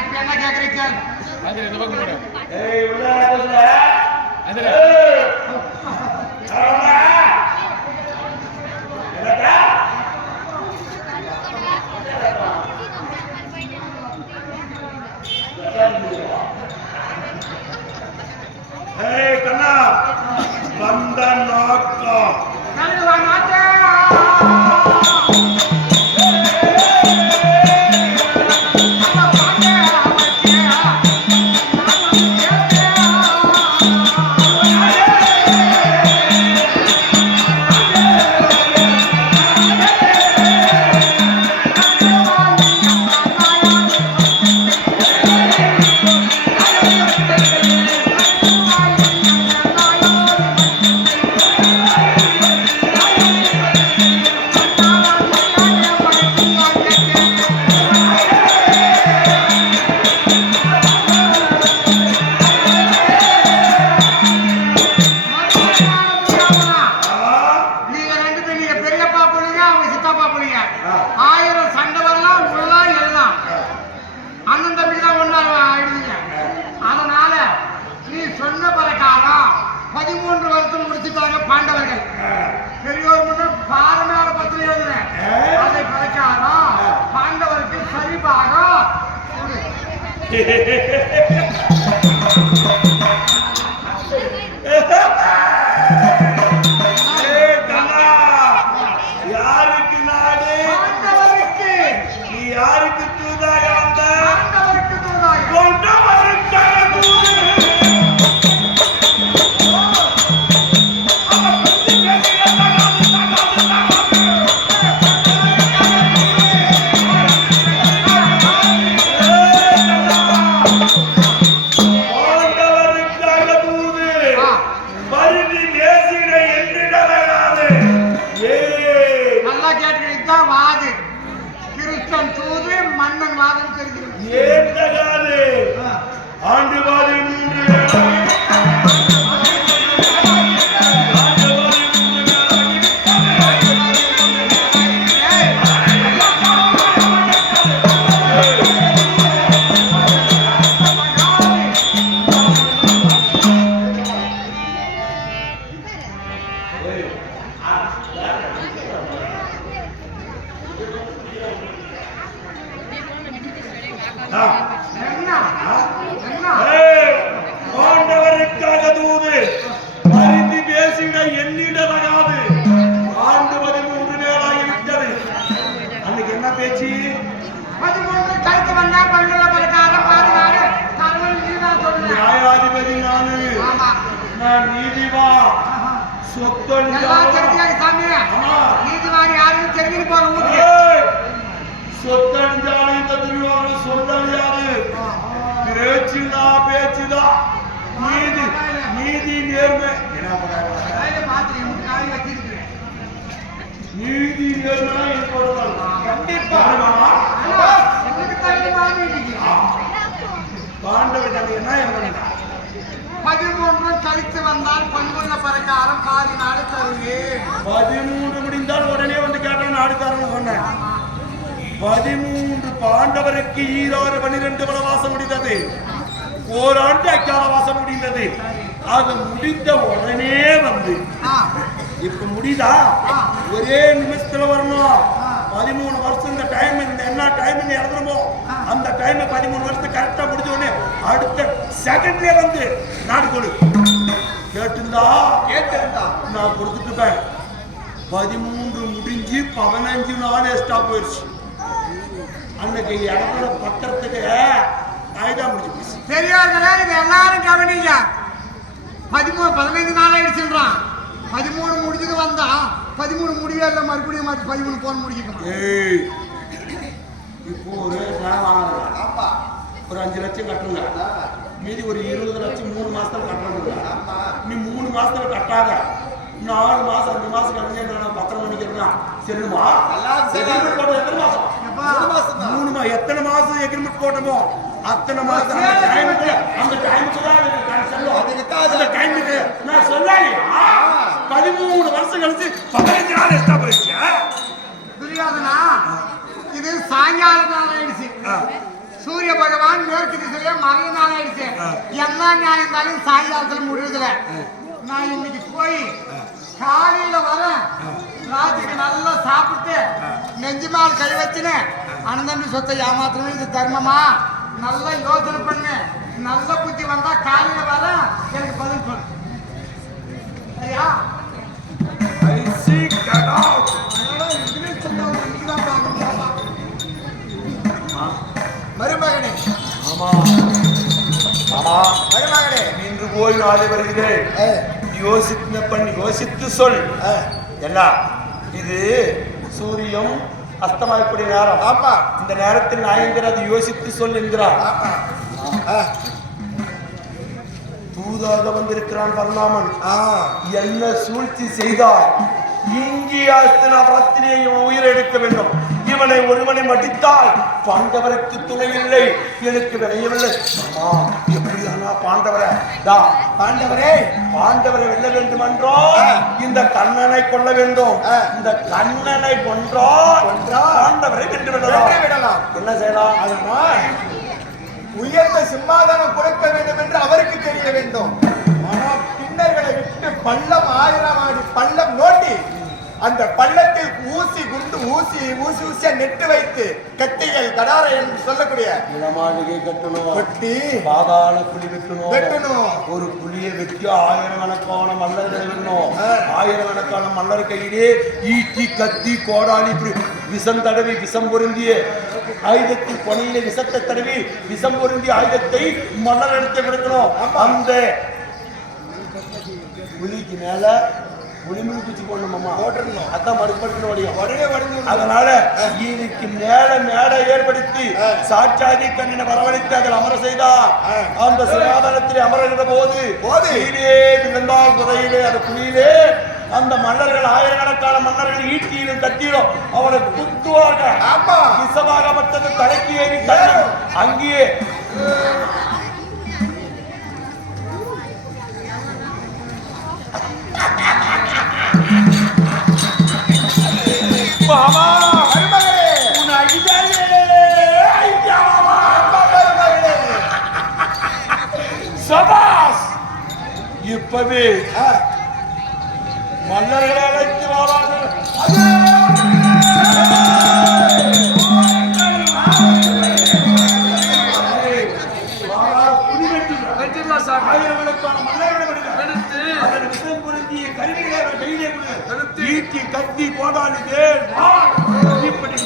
இப்ப என்ன கேக்குறீங்க? கண்ணா வந்த நோக்கம் யாருக்கு நாடு நீ யாருக்கு தூதாக வந்த மன்னன் வாதம் தெரிகிறது ஆண்டு வாரி ஆண்டவருக்காக தூது பரிந்து பேசிட எண்ணிடலாகாது. ஆண்டு 13 மேலாகிவிட்டது. அன்னைக்கு என்ன பேச்சு? 13 கழித்து வந்தா பண்ற பிரகாரம் பாருங்க கடவுள் நீதான் சொல்லுங்க. நியாயாதிபதி நானு, நான் நீதிவா சொத்தன் சாமி நீதிவான் யாருன்னு தெரிஞ்சு போற ஊருக்கு சொத்தன் ஜாலி தருவாங்க சொல்லலையாது. பேச்சுதான் பேச்சுதான் நீதி நீதி நேர்மை நீதி நேர்மை கண்டிப்பா பாண்டவர்கள் என்ன 13 கழித்து வந்தால் பண்புள்ள பிரகாரம் பாதி நாடு தருவே. 13 முடிந்தால் உடனே வந்து கேட்டான் நாடுகாரன் சொன்னேன். 13 பாண்டவருக்கு ஈராறு 12 வனவாசம் முடிந்தது. ஓராண்டு அக்காலவாசம் முடிந்தது. அது முடிந்த உடனே வந்து இப்ப முடிதா ஒரே நிமிஷத்துல வரணும். 13 வருஷம் இந்த டைம் என்ன டைம் எழுதுறமோ அந்த டைம் 13 வருஷத்துக்கு கரெக்டா முடிஞ்ச உடனே அடுத்த செகண்ட்லயே வந்து நாடு கொடு கேட்டிருந்தா நான் கொடுத்துட்டுப்பேன். 13 முடிஞ்சு 15 நாள் எக்ஸ்ட்ரா போயிடுச்சு. அன்னைக்கு இடத்துல பத்திரத்துக்கு காய்தா முடிச்சு போச்சு. பெரியார்களே இது எல்லாரும் கவனிங்க. 15 நாள் ஆயிடுச்சுன்றான். 13 முடிஞ்சது வந்தா 13 முடிவே இல்லை, மறுபடியும் 13 போன முடிக்கணும். இப்போ ஒரு ஒரு 5 லட்சம் கட்டுங்க, மீதி ஒரு 20 லட்சம் 3 மாசத்துல கட்டுறது. நீ 3 மாசத்துல கட்டாத 4 மாசம் 5 மாசம் கட்டுங்க பத்திரம் பண்ணிக்கிறேன் சரிமா? எக்ரிமெண்ட் போட்டோம் எத்தனை மாசம்? 3 மாசம். எத்தனை மாசம் எக்ரிமெண்ட் போட்டோமோ அத்தனை மாசம் அந்த டைமுக்கு தான் நான் சொல்லாங்க 13 வருஷம் கழிச்சு 15 நாள் எத்தா போயிடுச்சு. துரியோதனா இது சாயங்காலம் நாள் ஆயிடுச்சு. சூரிய பகவான் மேற்கு திசையில மறைய நாள் ஆயிடுச்சு. என்ன நியாயம் இருந்தாலும் சாயங்காலத்துல முடியுதுல. நான் இன்னைக்கு போய் காலையில வரேன். ராத்திரிக்கு நல்லா சாப்பிட்டு நெஞ்சு மேல் கை வச்சுன்னு அனந்தம்பி சொத்தை ஏமாத்தணும் இது தர்மமா? நல்லா யோசனை பண்ணு. நல்ல புத்தி வந்தா காலையில வரேன், எனக்கு பதில் சொல்லு. சரியா? மருமகனே, மருமகனே, இன்று போய் நாளை வருகிறேன். யோசித்து சொல். என்ன இது சூரியம் அஸ்தமாயக்கூடிய நேரம். ஆமா, இந்த நேரத்தில் நாயங்கர் அது யோசித்து சொல் என்கிறார். தூதாக வந்திருக்கிறான் பரந்தாமன். என்ன சூழ்ச்சி செய்தார்? இங்கே அஸ்தினாபுரத்திலே இவன் உயிரெடுக்க வேண்டும். இவனை ஒருவனை மடித்தால் பாண்டவருக்கு துணை இல்லை, எனக்கு விளையவில்லை. எப்படியானா பாண்டவரை வெல்ல வேண்டும் என்றோ இந்த கண்ணனை கொள்ள வேண்டும். இந்த கண்ணனை கொன்றால் பாண்டவரை வென்று விடலாம். என்ன செய்யலாம்? அதனால் உயர்ந்த சிம்மாதனம் கொடுக்க வேண்டும் என்று அவருக்கு தெரிய வேண்டும். ஆனால் கிண்ணர்களை விட்டு பள்ளம் 1000 அடி பள்ளம் நோண்டி அந்த பள்ளத்தில் ஊசி குண்டு ஊசியா நெட்டு வைத்து கட்டிகள் கடாரை என்று சொல்லக்கூடிய இளமாளிகை கட்டி பாதாள குழி வெட்டணும். ஒரு குழியை வெட்டி 1000கணக்கான மல்லர்கள் வெட்டணும். 1000கணக்கான மல்லர் கையிலே ஈட்டி கத்தி கோடாளி இப்படி விஷம் தடவி விஷம் பொருந்திய ஆயுதத்தில் கொனையிலே விஷத்தை தடவி விஷம் பொருந்திய ஆயுதத்தை மல்லர் எடுத்து விடுக்கணும். அந்த குழிக்கு மேல புளிமணி குச்சி போடணுமாமா, போட்டுருந்தோம். அதான் மறுபடியும் வடியும். அதனால இதுக்கு மேடை ஏற்படுத்தி சாட்சாதி கண்ணினை வரவழைத்து அதில் அமர செய்தார். அந்த சிவாதானத்தில் அமர்கிற போது கீழே விழுந்தால் புதையிலே அந்த குழியிலே அந்த மன்னர்கள் 1000கணக்கான மன்னர்கள் ஈட்டியிலும் கத்தியிலும் அவரை குத்துவார்கள். விஷமாகப்பட்டது தலைக்கு ஏறி அங்கேயே மாமா மருமகளே, உன்னை அடிச்சாலே மாமா மருமகளே. சபாஸ். இப்பவே மன்னர்களை அழைத்து வாரார்கள். ஈட்டி கத்தி போடாது இப்படி